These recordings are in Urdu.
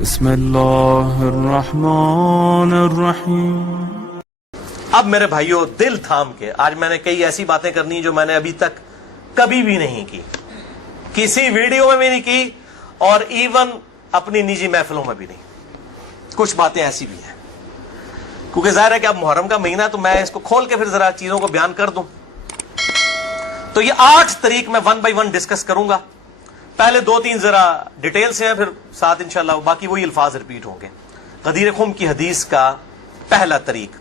بسم اللہ الرحمن الرحیم۔ اب میرے بھائیوں دل تھام کے آج میں نے کئی ایسی باتیں کرنی جو میں نے ابھی تک کبھی بھی نہیں کی، کسی ویڈیو میں بھی نہیں کی اور ایون اپنی نجی محفلوں میں بھی نہیں۔ کچھ باتیں ایسی بھی ہیں کیونکہ ظاہر ہے کہ اب محرم کا مہینہ ہے تو میں اس کو کھول کے پھر ذرا چیزوں کو بیان کر دوں۔ تو یہ 8 طریق میں 1 بائی 1 ڈسکس کروں گا۔ پہلے 2-3 ذرا ڈیٹیل سے ہیں، پھر ساتھ انشاءاللہ باقی وہی الفاظ ریپیٹ ہوں گے۔ غدیر خم کی حدیث کا پہلا طریق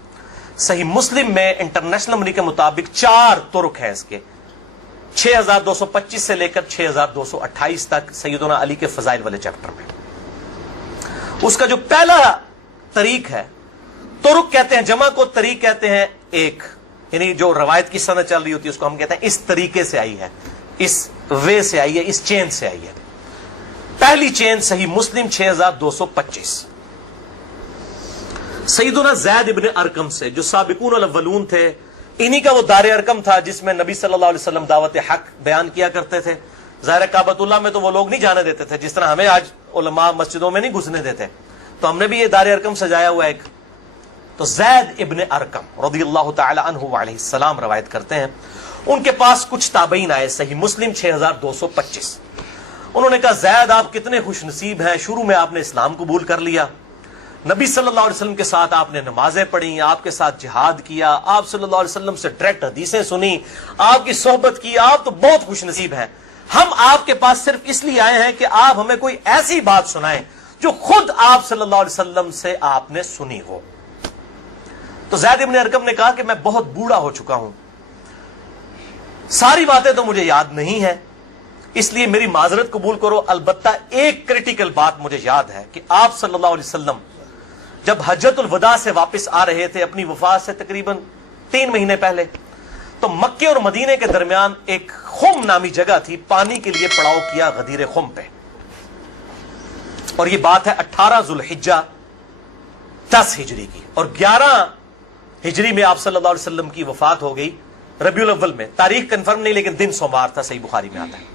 صحیح مسلم میں انٹرنیشنل نمبر کے مطابق 4 طرق ہے اس کے، 6225 سے لے کر 6228 تک سیدنا علی کے فضائل والے چیپٹر میں۔ اس کا جو پہلا طریق ہے، طرق کہتے ہیں جمع کو، طریق کہتے ہیں ایک، یعنی جو روایت کی سند چل رہی ہوتی ہے اس کو ہم کہتے ہیں اس طریقے سے آئی ہے، اس وے سے آئی ہے، اس چین سے آئی ہے۔ پہلی چین صحیح مسلم 6225 سیدنا زید ابن ارقم سے، جو سابقون الاولون تھے، انہی کا وہ دار ارقم تھا جس میں نبی صلی اللہ علیہ وسلم دعوت حق بیان کیا کرتے تھے۔ ظاہر کعبۃ اللہ میں تو وہ لوگ نہیں جانے دیتے تھے، جس طرح ہمیں آج علماء مسجدوں میں نہیں گھسنے دیتے، تو ہم نے بھی یہ دار ارقم سجایا ہوا ایک۔ تو زید ابن ارقم رضی اللہ تعالی عنہ وعلیہ السلام روایت کرتے ہیں، ان کے پاس کچھ تابعین آئے، صحیح مسلم 6225۔ انہوں نے کہا زید آپ کتنے خوش نصیب ہیں، شروع میں آپ نے اسلام قبول کر لیا، نبی صلی اللہ علیہ وسلم کے ساتھ آپ نے نمازیں پڑھی، آپ کے ساتھ جہاد کیا، آپ صلی اللہ علیہ وسلم سے ڈائریکٹ حدیثیں سنی، آپ کی صحبت کی، آپ تو بہت خوش نصیب ہیں۔ ہم آپ کے پاس صرف اس لیے آئے ہیں کہ آپ ہمیں کوئی ایسی بات سنائیں جو خود آپ صلی اللہ علیہ وسلم سے آپ نے سنی ہو۔ تو زید ابن ارقم نے کہا کہ میں بہت بوڑھا ہو چکا ہوں، ساری باتیں تو مجھے یاد نہیں ہیں، اس لیے میری معذرت قبول کرو، البتہ ایک کریٹیکل بات مجھے یاد ہے کہ آپ صلی اللہ علیہ وسلم جب حجۃ الوداع سے واپس آ رہے تھے اپنی وفات سے تقریباً 3 مہینے پہلے، تو مکے اور مدینے کے درمیان ایک خم نامی جگہ تھی، پانی کے لیے پڑاؤ کیا غدیر خم پہ، اور یہ بات ہے 18 ذوالحجہ 10 ہجری کی، اور 11 ہجری میں آپ صلی اللہ علیہ وسلم کی وفات ہو گئی، ربیع الاول میں، تاریخ کنفرم نہیں لیکن دن سوموار تھا، صحیح بخاری میں آتا ہے۔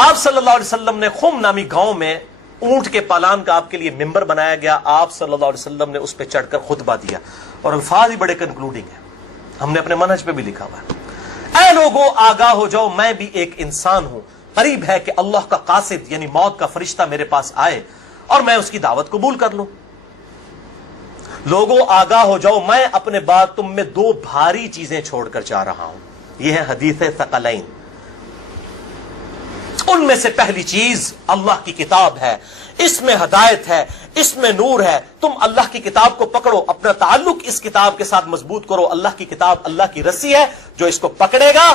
آپ صلی اللہ علیہ وسلم نے خم نامی گاؤں میں اونٹ کے پالان کا آپ کے لیے ممبر بنایا گیا، آپ صلی اللہ علیہ وسلم نے اس پہ چڑھ کر خطبہ دیا، اور الفاظ ہی بڑے کنکلوڈنگ ہیں، ہم نے اپنے منہج پہ بھی لکھا ہوا ہے، اے لوگو آگاہ ہو جاؤ، میں بھی ایک انسان ہوں، قریب ہے کہ اللہ کا قاصد یعنی موت کا فرشتہ میرے پاس آئے اور میں اس کی دعوت قبول کر لوں۔ لوگوں آگاہ ہو جاؤ، میں اپنے بعد تم میں 2 بھاری چیزیں چھوڑ کر جا رہا ہوں، یہ ہے حدیث ثقلین۔ ان میں سے پہلی چیز اللہ کی کتاب ہے، اس میں ہدایت ہے، اس میں نور ہے، تم اللہ کی کتاب کو پکڑو، اپنا تعلق اس کتاب کے ساتھ مضبوط کرو، اللہ کی کتاب اللہ کی رسی ہے، جو اس کو پکڑے گا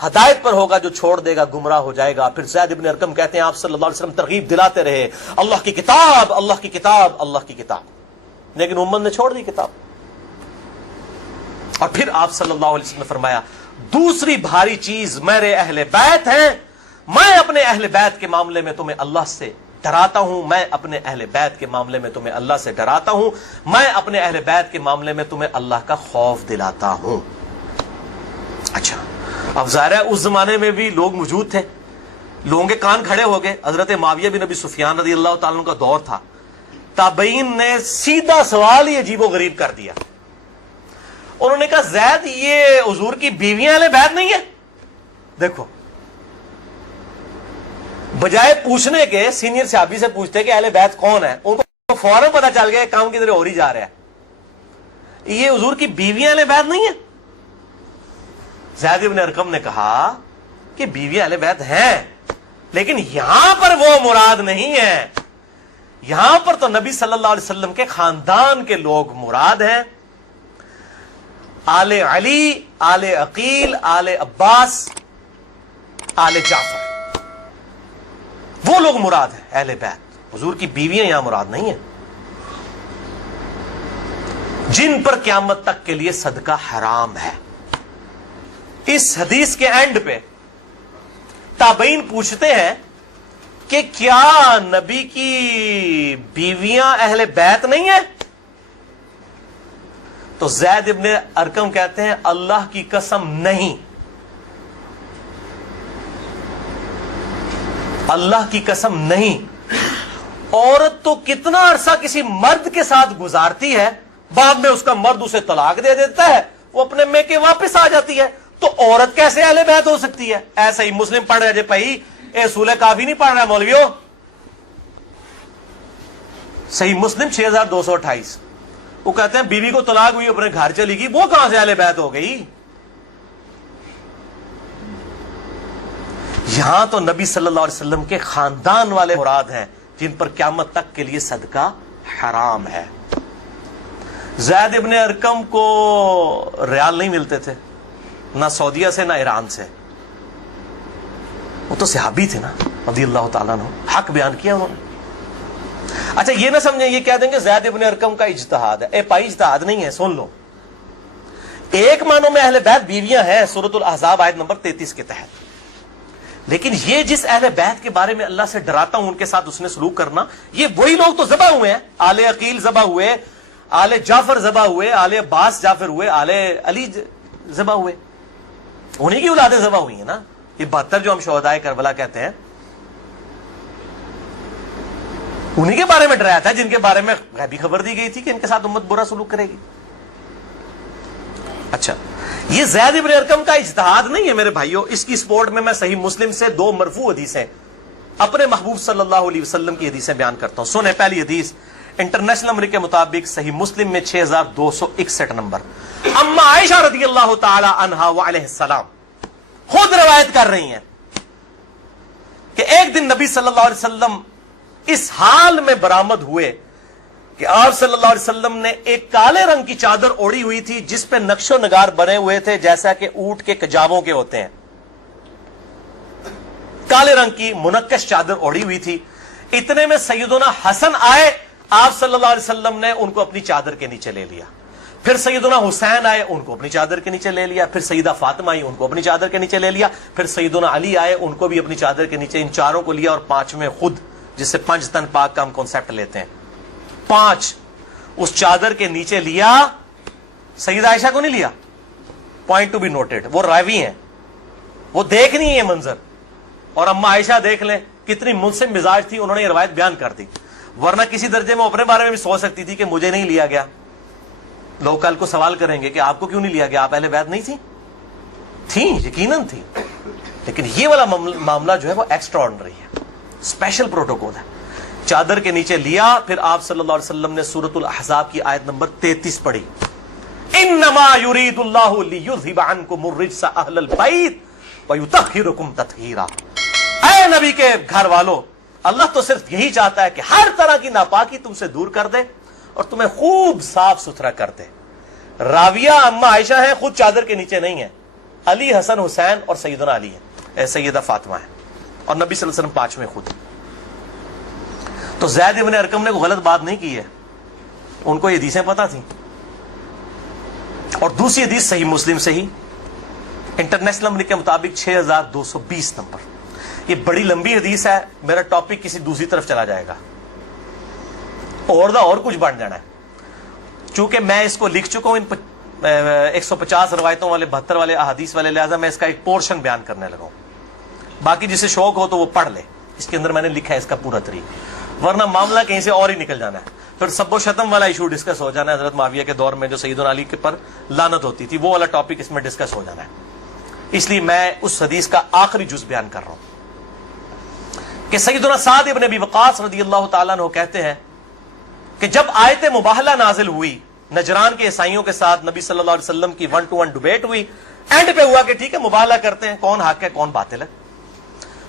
ہدایت پر ہوگا، جو چھوڑ دے گا گمراہ ہو جائے گا۔ پھر زید ابن ارقم کہتے ہیں آپ صلی اللہ علیہ وسلم ترغیب دلاتے رہے، اللہ کی کتاب، اللہ کی کتاب، اللہ کی کتاب، لیکن امت نے چھوڑ دی کتاب۔ اور پھر آپ صلی اللہ علیہ وسلم نے فرمایا دوسری بھاری چیز میرے اہل بیت ہیں، میں اپنے اہل بیت کے معاملے میں تمہیں اللہ سے ڈراتا ہوں، میں اپنے اہل بیت کے معاملے میں تمہیں اللہ سے ڈراتا ہوں، میں اپنے اہل بیت کے معاملے میں تمہیں اللہ کا خوف دلاتا ہوں۔ اچھا، اب ظاہر ہے اس زمانے میں بھی لوگ موجود تھے، لوگوں کے کان کھڑے ہو گئے۔ حضرت معاویہ بن ابی سفیان رضی اللہ تعالیٰ عنہ کا دور تھا، تابعین نے سیدھا سوال ہی عجیب و غریب کر دیا، انہوں نے کہا زید یہ حضور کی بیویاں اہل بیت نہیں ہے؟ دیکھو، بجائے پوچھنے کے سینئر صحابی سے پوچھتے کہ اہل بیت کون ہے، ان کو فوراً پتا چل گیا کام کی طرح اور ہی جا رہا ہے، یہ حضور کی بیویاں اہل بیت نہیں ہے؟ زید بن ارقم نے کہا کہ بیویاں اہل بیت ہیں، لیکن یہاں پر وہ مراد نہیں ہے، یہاں پر تو نبی صلی اللہ علیہ وسلم کے خاندان کے لوگ مراد ہیں، آل علی، آل عقیل، آل عباس، آل جعفر، وہ لوگ مراد ہیں اہل بیت، حضور کی بیویاں یہاں مراد نہیں ہیں، جن پر قیامت تک کے لیے صدقہ حرام ہے۔ اس حدیث کے اینڈ پہ تابعین پوچھتے ہیں کہ کیا نبی کی بیویاں اہل بیت نہیں ہیں؟ تو زید ابن ارقم کہتے ہیں اللہ کی قسم نہیں، اللہ کی قسم نہیں، عورت تو کتنا عرصہ کسی مرد کے ساتھ گزارتی ہے, بعد میں اس کا مرد اسے طلاق دے دیتا ہے, وہ اپنے میکے واپس آ جاتی ہے, تو عورت کیسے اہل بیت ہو سکتی ہے؟ ایسا ہی مسلم پڑھ رہے جے بھائی, اصول کافی نہیں پڑھ رہا مولویو. صحیح مسلم 6228, وہ کہتے ہیں بیوی کو طلاق ہوئی اپنے گھر چلی گئی, وہ کہاں سے اہل بیت ہو گئی؟ یہاں تو نبی صلی اللہ علیہ وسلم کے خاندان والے مراد ہیں جن پر قیامت تک کے لیے صدقہ حرام ہے. زید ابن ارقم کو ریال نہیں ملتے تھے, نہ سعودیہ سے نہ ایران سے, وہ تو صحابی تھے نا رضی اللہ تعالیٰ عنہ, حق بیان کیا انہوں نے. اچھا یہ نہ سمجھیں, یہ کہہ دیں کہ زید ابن ارقم کا اجتہاد ہے. اے پائی اجتہاد نہیں ہے, سن لو. ایک معنوں میں اہل بیت بیویاں ہیں سورۃ الاحزاب آیت نمبر 33 کے تحت, لیکن یہ جس اہل بیت کے بارے میں اللہ سے ڈراتا ہوں ان کے ساتھ اس نے سلوک کرنا, یہ وہی لوگ تو ذبح ہوئے ہیں. آل عقیل ذبح ہوئے, آل جعفر ذبح ہوئے, آل عباس جعفر ہوئے, آل علی ذبح ہوئے, انہی کی اولادیں ذبح ہوئی ہیں نا. یہ 72 جو ہم شہدائے کربلا کہتے ہیں, انہی کے بارے میں ڈرایا تھا جن کے بارے میں غیبی خبر دی گئی تھی کہ ان کے ساتھ امت برا سلوک کرے گی. اچھا یہ زید ابن ارقم کا اجتہاد نہیں ہے میرے بھائیوں. اس کی سپورٹ میں صحیح مسلم سے 2 مرفوع حدیثیں اپنے محبوب صلی اللہ علیہ وسلم کی حدیثیں بیان کرتا ہوں. سنیں, پہلی حدیث انٹرنیشنل نمبر کے مطابق صحیح مسلم میں 6261 نمبر, اما عائشہ رضی اللہ تعالی عنہا وعلیہ السلام خود روایت کر رہی ہیں کہ ایک دن نبی صلی اللہ علیہ وسلم اس حال میں برآمد ہوئے کہ آپ صلی اللہ علیہ وسلم نے ایک کالے رنگ کی چادر اوڑھی ہوئی تھی جس پہ نقش و نگار بنے ہوئے تھے جیسا کہ اونٹ کے کجاووں کے ہوتے ہیں. کالے رنگ کی منقش چادر اوڑھی ہوئی تھی. اتنے میں سیدنا حسن آئے, آپ صلی اللہ علیہ وسلم نے ان کو اپنی چادر کے نیچے لے لیا. پھر سیدنا حسین آئے, ان کو اپنی چادر کے نیچے لے لیا. پھر سیدہ فاطمہ آئی, ان کو اپنی چادر کے نیچے لے لیا. پھر سیدنا علی آئے, ان کو بھی اپنی چادر کے نیچے. ان چاروں کو لیا, اور 5ویں خود, جس سے 5 تن پاک کا ہم کانسیپٹ لیتے ہیں, 5 اس چادر کے نیچے لیا. سیدہ عائشہ کو نہیں لیا, پوائنٹ ٹو بی نوٹڈ, وہ راوی ہیں, وہ دیکھ نہیں ہے یہ منظر. اور اما عائشہ دیکھ لیں کتنی منصف مزاج تھی, انہوں نے یہ روایت بیان کر دی. ورنہ کسی درجے میں اپنے بارے میں بھی سوچ سکتی تھی کہ مجھے نہیں لیا گیا. لوگ کل کو سوال کریں گے کہ آپ کو کیوں نہیں لیا گیا, آپ اہل بیت نہیں تھیں, یقیناً تھی, لیکن یہ والا معاملہ جو ہے وہ ایکسٹرا آرڈنری ہے, اسپیشل پروٹوکول ہے. چادر کے نیچے لیا. پھر آپ صلی اللہ علیہ وسلم نے سورۃ الاحزاب کی آیت نمبر 33 پڑھی, انما یرید اللہ لیذھب عنکم الرجس اہل البیت ویطہرکم تطہیرا. اے نبی کے گھر والوں, اللہ تو صرف یہی چاہتا ہے کہ ہر طرح کی ناپاکی تم سے دور کر دے اور تمہیں خوب صاف ستھرا کر دے. راویہ اما عائشہ ہیں, خود چادر کے نیچے نہیں ہے. علی, حسن, حسین اور سیدنا علی ہیں, سیدہ فاطمہ ہے, اور نبی صلی اللہ علیہ وسلم 5ویں خود. تو زید ابن ارقم نے کوئی غلط بات نہیں کی ہے, ان کو یہ حدیثیں پتہ تھیں. اور دوسری حدیث صحیح مسلم سے ہی انٹرنیشنل نمبر کے مطابق 6220 نمبر. یہ بڑی لمبی حدیث ہے, میرا ٹاپک کسی دوسری طرف چلا جائے گا اور کچھ بن جانا ہے. چونکہ میں اس کو لکھ چکا ہوں ان 150 روایتوں والے 72 والے احادیث والے, لہذا میں اس کا ایک پورشن بیان کرنے لگا ہوں. باقی جسے شوق ہو تو وہ پڑھ لے, اس کے اندر میں نے لکھا ہے اس کا پورا طریقہ, ورنہ معاملہ کہیں سے اور ہی نکل جانا ہے. پھر سب و شتم والا ایشو ڈسکس ہو جانا ہے, حضرت معاویہ کے دور میں جو سیدنا علی کے پر لعنت ہوتی تھی, وہ والا ٹاپک اس میں ڈسکس ہو جانا ہے. اس لیے میں اس حدیث کا آخری جز بیان کر رہا ہوں کہ سیدنا سعد ابن ابی وقاص رضی اللہ تعالیٰ عنہ کہتے ہیں کہ جب آیت مباہلہ نازل ہوئی نجران کے عیسائیوں کے ساتھ, نبی صلی اللہ علیہ وسلم کی 1-to-1 ڈیبیٹ ہوئی. اینڈ پہ ہوا کہ ٹھیک ہے مباہلہ کرتے ہیں, کون حق ہے کون باطل ہے.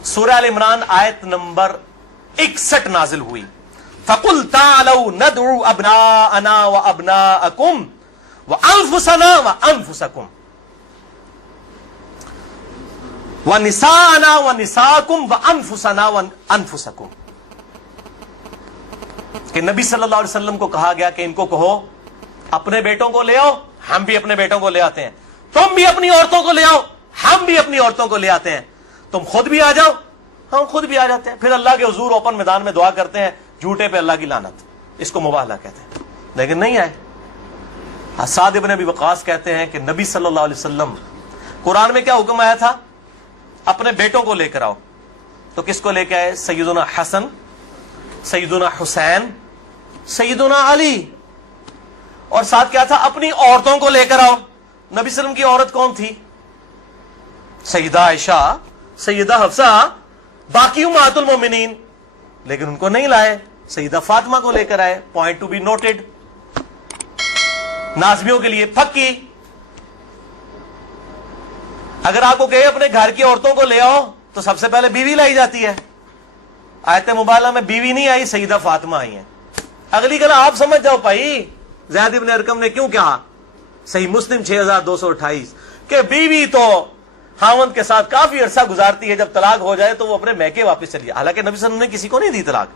سورہ ال عمران آیت نمبر 61 نازل ہوئی, فَقُلْ تَعْالَوْا نَدْعُوا أَبْنَاءَنَا وَأَبْنَاءَكُمْ وَأَنفُسَنَا وَأَنفُسَكُمْ وَنِسَاءَنَا وَنِسَاءَكُمْ وَأَنفُسَنَا وَأَنفُسَكُمْ. کہ نبی صلی اللہ علیہ وسلم کو کہا گیا کہ ان کو کہو اپنے بیٹوں کو لے آؤ, ہم بھی اپنے بیٹوں کو لے آتے ہیں. تم بھی اپنی عورتوں کو لے آؤ, ہم بھی اپنی عورتوں کو لے آتے ہیں. تم خود بھی آ جاؤ, ہم خود بھی آ جاتے ہیں. پھر اللہ کے حضور اوپن میدان میں دعا کرتے ہیں, جھوٹے پہ اللہ کی لعنت. اس کو مباہلہ کہتے ہیں, لیکن نہیں آئے. سعد ابن ابی وقاص کہتے ہیں کہ نبی صلی اللہ علیہ وسلم, قرآن میں کیا حکم آیا تھا, اپنے بیٹوں کو لے کر آؤ. تو کس کو لے کے آئے, سیدنا حسن, سیدنا حسین، سیدنا علی، اور ساتھ کیا تھا؟ اپنی عورتوں کو لے کر آؤ۔ نبی صلی اللہ علیہ وسلم کی عورت کون تھی؟ سیدہ عائشہ، سیدہ حفصہ، باقی امہات المومنین، لیکن ان کو نہیں لائے، سیدہ فاطمہ کو لے کر آئے۔ Point to be noted. نازمیوں کے لیے پکی۔ اگر آپ کو کہے اپنے گھر کی عورتوں کو لے آؤ تو سب سے پہلے بیوی لائی جاتی ہے۔ آیت مبالغہ میں بیوی نہیں آئی، سیدہ فاطمہ آئی ہیں۔ اگلی گلا آپ سمجھ جاؤ بھائی، زید بن ارقم نے کیوں کہا؟ صحیح مسلم 6228 کہ بیوی تو خاوند کے ساتھ کافی عرصہ گزارتی ہے، جب طلاق ہو جائے تو وہ اپنے میکے واپس چلی جائے۔ حالانکہ نبی صلی اللہ علیہ وسلم نے کسی کو نہیں دی طلاق،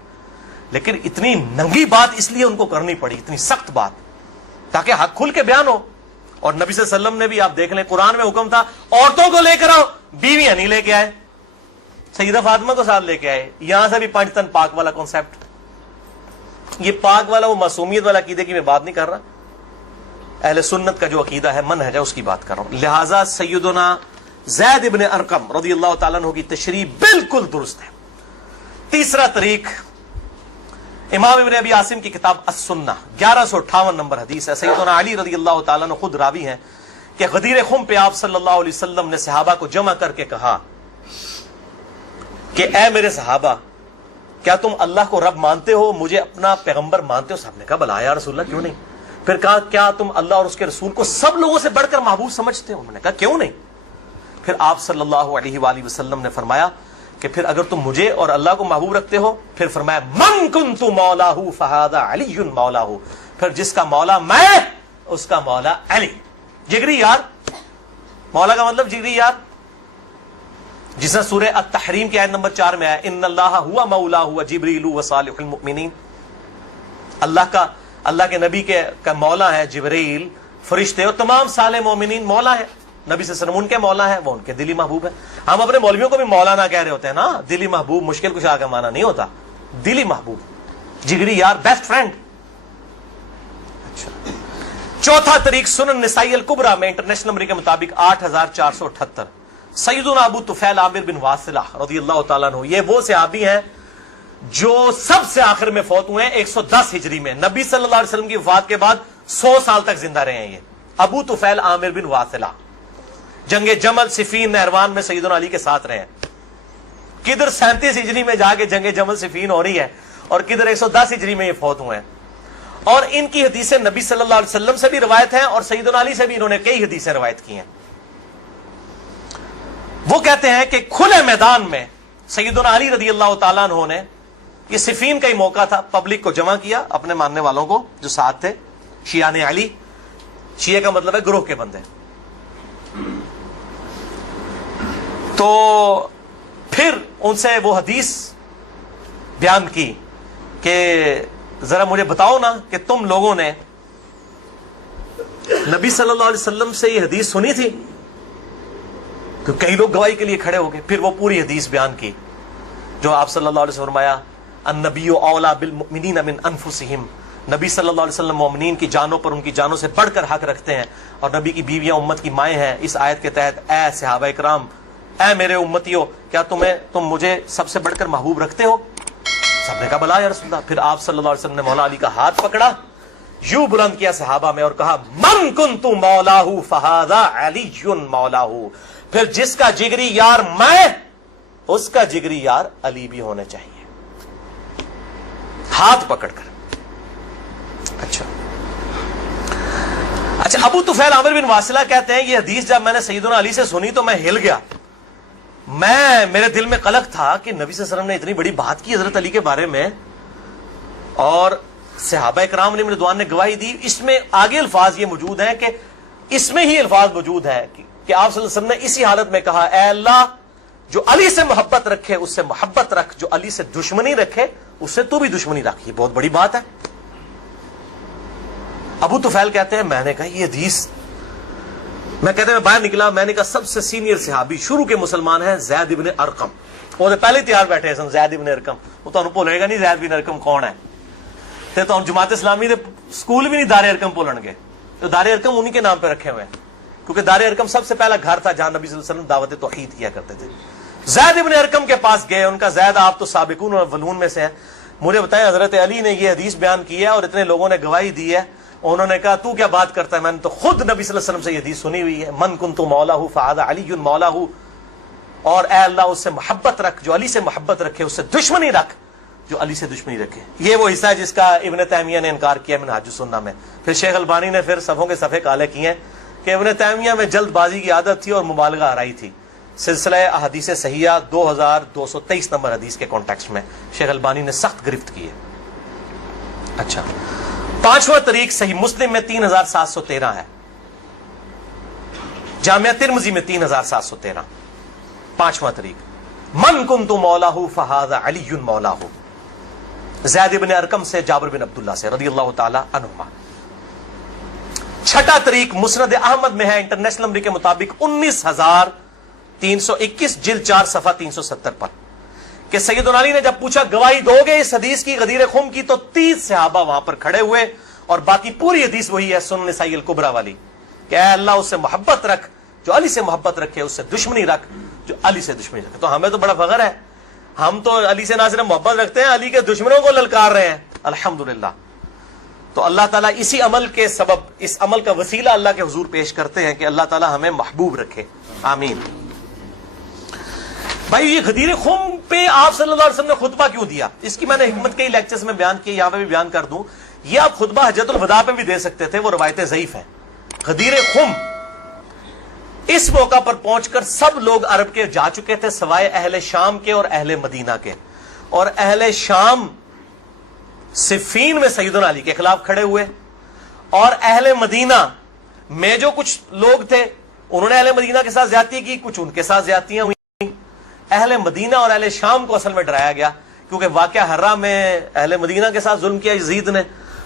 لیکن اتنی ننگی بات اس لیے ان کو کرنی پڑی، اتنی سخت بات، تاکہ حق کھل کے بیان ہو۔ اور نبی صلی اللہ علیہ وسلم نے بھی، آپ دیکھ لیں، قرآن میں حکم تھا عورتوں کو لے کر آؤ، بیویاں نہیں لے کے آئے، سیدہ فاطمہ کو ساتھ لے کے آئے۔ یہاں سے بھی پانچ تن پاک والا کانسیپٹ، یہ پاک والا وہ معصومیت والا عقیدے کی میں بات نہیں کر رہا، اہل سنت کا جو عقیدہ ہے، منہج ہے، اس کی بات کر رہا ہوں۔ لہٰذا سیدنا زید ابن ارقم رضی اللہ تعالیٰ عنہ کی تشریح بالکل درست ہے۔ تیسرا طریق، امام ابن ابی عاصم کی کتاب السنہ 1158 نمبر حدیث ہے، سیدنا علی رضی اللہ تعالیٰ عنہ خود راوی ہیں کہ غدیر خم پہ آپ صلی اللہ علیہ وسلم نے صحابہ کو جمع کر کے کہا کہ اے میرے صحابہ، کیا تم اللہ کو رب مانتے ہو، مجھے اپنا پیغمبر مانتے ہو؟ صاحب نے کہا بلا یا رسول اللہ، کیوں نہیں؟ پھر کہا کیا تم اللہ اور اس کے رسول کو سب لوگوں سے بڑھ کر محبوب سمجھتے ہو؟ انہوں نے کہا کیوں نہیں؟ پھر آپ صلی اللہ علیہ وآلہ وسلم نے فرمایا کہ پھر اگر تم مجھے اور اللہ کو محبوب رکھتے ہو، پھر فرمایا من کنت مولاہ فہذا علی مولاہ، پھر جس کا مولا میں، اس کا مولا علی، جگری یار۔ مولا کا مطلب جگری یار، جس نے سورہ التحریم کی آیت نمبر 4 میں آیا ان اللہ ہوا مولاہ وجبریل وصالح المؤمنین، اللہ کے نبی کا مولا ہے جبریل، فرشتے اور تمام صالح مومنین مولا ہے۔ نبی صلی اللہ علیہ وسلم ان کے مولا ہے، وہ ان کے دلی محبوب ہے۔ ہم اپنے مولویوں کو بھی مولانا کہہ رہے ہوتے ہیں نا، دلی محبوب مشکل کشا کا معنی نہیں ہوتا، دلی محبوب، جگری یار، بیسٹ فرینڈ۔ اچھا، چوتھا طریق سنن نسائی الکبریٰ میں انٹرنیشنل نمبر کے مطابق 8478، سیدنا ابو طفیل عامر بن واصلہ رضی اللہ تعالیٰ عنہ، یہ وہ صحابی ہیں جو سب سے آخر میں فوت ہوئے ہیں 110 ہجری میں، نبی صلی اللہ علیہ وسلم کی وفات کے بعد 100 سال تک زندہ رہے ہیں۔ یہ ابو طفیل عامر بن واصلہ جنگ جمل صفین نہروان میں سیدنا علی کے ساتھ رہے ہیں۔ کدھر 37 ہجری میں جا کے جنگ جمل صفین ہو رہی ہے، اور کدھر 110 ہجری میں یہ فوت ہوئے ہیں۔ اور ان کی حدیثیں نبی صلی اللہ علیہ وسلم سے بھی روایت ہیں، اور سیدنا علی سے بھی انہوں نے کئی حدیثیں روایت کی ہیں۔ وہ کہتے ہیں کہ کھلے میدان میں سیدنا علی رضی اللہ تعالیٰ عنہ نے، یہ صفین کا ہی موقع تھا، پبلک کو جمع کیا، اپنے ماننے والوں کو جو ساتھ تھے، شیعہ نے علی، شیعہ کا مطلب ہے گروہ کے بندے۔ تو پھر ان سے وہ حدیث بیان کی کہ ذرا مجھے بتاؤ نا کہ تم لوگوں نے نبی صلی اللہ علیہ وسلم سے یہ حدیث سنی تھی؟ تو کئی لوگ گواہی کے لیے کھڑے ہو گئے۔ پھر وہ پوری حدیث بیان کی جو آپ صلی اللہ علیہ وسلم فرمایا النبی اولا بالمؤمنین من انفسہم، نبی صلی اللہ علیہ وسلم مومنین کی جانوں پر ان کی جانوں سے بڑھ کر حق رکھتے ہیں، اور نبی کی بیویاں امت کی مائیں ہیں۔ اس آیت کے تحت اے صحابہ اکرام، اے میرے امتیوں، کیا تم مجھے سب سے بڑھ کر محبوب رکھتے ہو؟ سب نے کہا بلا یا رسول اللہ۔ پھر آپ صلی اللہ علیہ وسلم نے مولا علی کا ہاتھ پکڑا، یوں بلند کیا صحابہ میں، اور کہا من کنت مولاہ فہذا علی مولاہ، پھر جس کا جگری یار میں، اس کا جگری یار علی بھی ہونے چاہیے، ہاتھ پکڑ کر۔ اچھا، ابو طفیل عامر بن واصلہ کہتے ہیں یہ حدیث جب میں نے سیدنا علی سے سنی تو میں ہل گیا، میرے دل میں قلق تھا کہ نبی صلی اللہ علیہ وسلم نے اتنی بڑی بات کی حضرت علی کے بارے میں، اور صحابہ کرام نے رضوان نے گواہی دی۔ اس میں آگے الفاظ یہ موجود ہیں کہ اس میں ہی الفاظ موجود ہے کہ آپ صلی اللہ علیہ وسلم نے اسی حالت میں کہا اے اللہ، جو علی سے محبت رکھے اس سے محبت رکھ، جو علی سے دشمنی رکھے اس سے تو بھی دشمنی رکھ۔ یہ بہت بڑی بات ہے۔ ابو طفیل کہتے ہیں میں نے کہا یہ حدیث، میں کہتے ہیں باہر نکلا، میں نے کہا سب سے سینئر صحابی شروع کے مسلمان ہیں زید ابن ارقم، وہ پہلے تیار بیٹھے سن، زید ابن ارقم، وہ تمہیں بھولے گا نہیں زید ابن ارقم کون ہے، تو جماعت اسلامی دے سکول بھی نہیں دار ارقم بولن گے، تو دار ارقم انہی کے نام پہ رکھے ہوئے ہیں، کیونکہ دار ارقم سب سے پہلا گھر تھا جہاں نبی صلی اللہ علیہ وسلم دعوت توحید کیا کرتے تھے۔ زید ابن ارقم کے پاس گئے، ان کا زید آپ تو سابقون الاولون میں سے ہیں، مجھے بتائیں حضرت علی نے یہ حدیث بیان کی ہے اور اتنے لوگوں نے گواہی دی ہے, انہوں نے کہا تو کیا بات کرتا ہے, میں نے تو خود نبی صلی اللہ علیہ وسلم سے یہ حدیث سنی ہوئی ہے, من کنت مولا فہذا علی مولا, اور اے اللہ اس سے محبت رکھ جو علی سے محبت رکھے, اس سے دشمنی رکھ جو علی سے دشمنی رکھے. یہ وہ حصہ ہے جس کا ابن تیمیہ نے انکار کیا منہاج السنہ میں. پھر شیخ البانی نے پھر صفوں کے صفحے کالے کیے ہیں کہ ابن تیمیہ میں جلد بازی کی عادت تھی اور مبالغہ آرائی تھی. سلسلہ احادیث صحیحہ 2223 نمبر حدیث کے کانٹیکسٹ میں شیخ البانی نے سخت گرفت کی ہے. اچھا, پانچواں طریق صحیح مسلم میں 3713 ہے, جامعہ ترمذی میں 3713. پانچواں طریق من کنت مولا فہذا علی مولا, زید بن ارقم سے جابر بن عبداللہ سے رضی اللہ تعالی عنہما. چھٹا طریق مسند احمد میں ہے انٹرنیشنل نمبر کے مطابق 19321 جلد 4 صفحہ 370 پر, کہ سیدنا علی نے جب پوچھا گواہی دو گے اس حدیث کی غدیر خم کی, تو 30 صحابہ وہاں پر کھڑے ہوئے, اور باقی پوری حدیث وہی ہے سنن نسائی الکبریٰ والی, کہ اے اللہ اس سے محبت رکھ جو علی سے محبت رکھے, اس سے دشمنی رکھ جو علی سے دشمنی رکھے. تو ہمیں تو بڑا فخر ہے, ہم تو علی سے نہ صرف محبت رکھتے ہیں, علی کے دشمنوں کو للکار رہے ہیں الحمدللہ. تو اللہ تعالیٰ اسی عمل کے سبب, اس عمل کا وسیلہ اللہ کے حضور پیش کرتے ہیں کہ اللہ تعالیٰ ہمیں محبوب رکھے, آمین. بھائی یہ غدیر خم پہ آپ صلی اللہ علیہ وسلم نے خطبہ کیوں دیا, اس کی میں نے حکمت کئی لیکچرز میں بیان کی, یہاں پہ بھی بیان کر دوں. یہ آپ خطبہ حجۃ الوداع پہ بھی دے سکتے تھے, وہ روایتیں ضعیف ہیں. غدیر خم اس موقع پر پہنچ کر سب لوگ عرب کے جا چکے تھے سوائے اہل شام کے اور اہل مدینہ کے, اور اہل شام صفین میں سیدنا علی کے خلاف کھڑے ہوئے, اور اہل مدینہ میں جو کچھ لوگ تھے انہوں نے اہل مدینہ کے ساتھ زیادتی کی, کچھ ان کے ساتھ زیادتیاں ہوئی. اہل مدینہ اور اہل شام کو اصل میں ڈرایا گیا, کیونکہ واقعہ ہرہ میں اہل مدینہ کے ساتھ ظلم کیا یزید نے,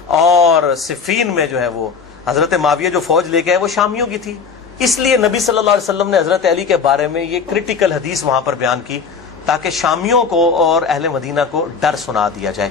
اور صفین میں جو ہے وہ حضرت معاویہ جو فوج لے کے آئے وہ شامیوں کی تھی. اس لیے نبی صلی اللہ علیہ وسلم نے حضرت علی کے بارے میں یہ کریٹیکل حدیث وہاں پر بیان کی, تاکہ شامیوں کو اور اہل مدینہ کو ڈر سنا دیا جائے.